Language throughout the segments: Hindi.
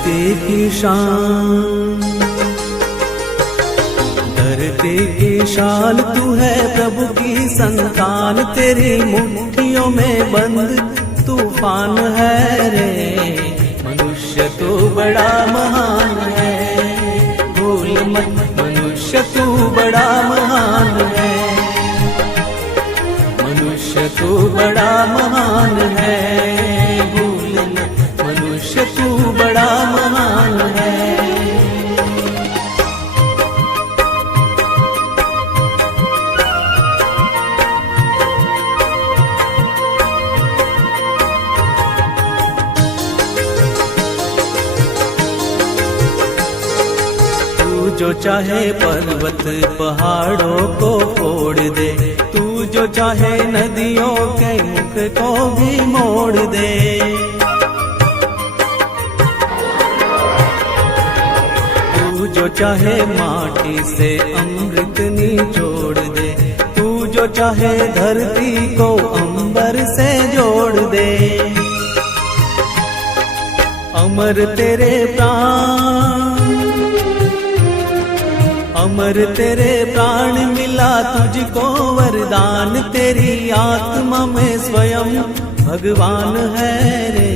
धरती की शान, धरती की शान तू है प्रभु की संतान, तेरी मुट्ठियों में बंद तूफान है रे। मनुष्य तू बड़ा महान है, भूल मत मनुष्य तू बड़ा महान है, मनुष्य तू बड़ा महान है, भूल मत मनुष्य तू बड़ा महान है। जो चाहे पर्वत पहाड़ों को फोड़ दे, तू जो चाहे नदियों के मुख को भी मोड़ दे। तू जो चाहे माटी से अमृत निचोड़ दे, तू जो चाहे धरती को अंबर से जोड़ दे। अमर तेरे प्राण, अमर तेरे प्राण मिला तुझको वरदान, तेरी आत्मा में स्वयं भगवान है रे।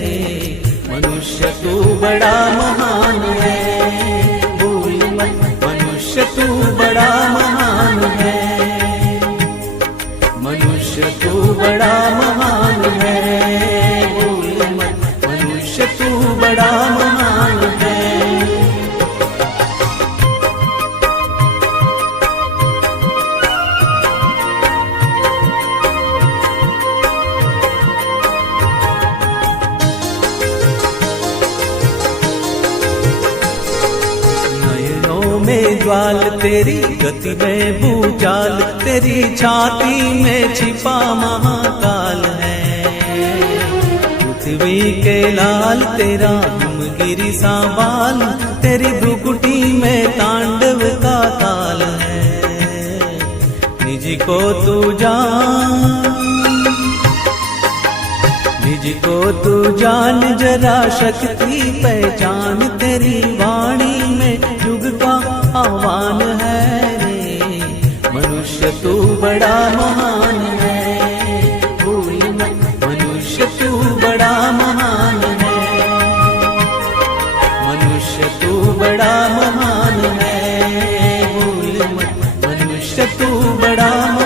मनुष्य तू बड़ा महान है, भूल मत मनुष्य तू बड़ा महान है, मनुष्य तू बड़ा महान है, भूल मत मनुष्य तू बड़ा महान है। में ज्वाल तेरी गति में भूचाल, तेरी छाती में छिपा महाकाल है। पृथ्वी के लाल तेरा हिमगिरी सा बाल, तेरी भ्रुकुटी में तांडव का ताल है। निज को तू जान, निज को तू जान जरा शक्ति पहचान, तेरी वाणी में युग का आह्वान है रे। मनुष्य तू बड़ा महान है, भूल मत मनुष्य तू बड़ा महान है, मनुष्य तू बड़ा महान है, भूल मत मनुष्य तू बड़ा महान है।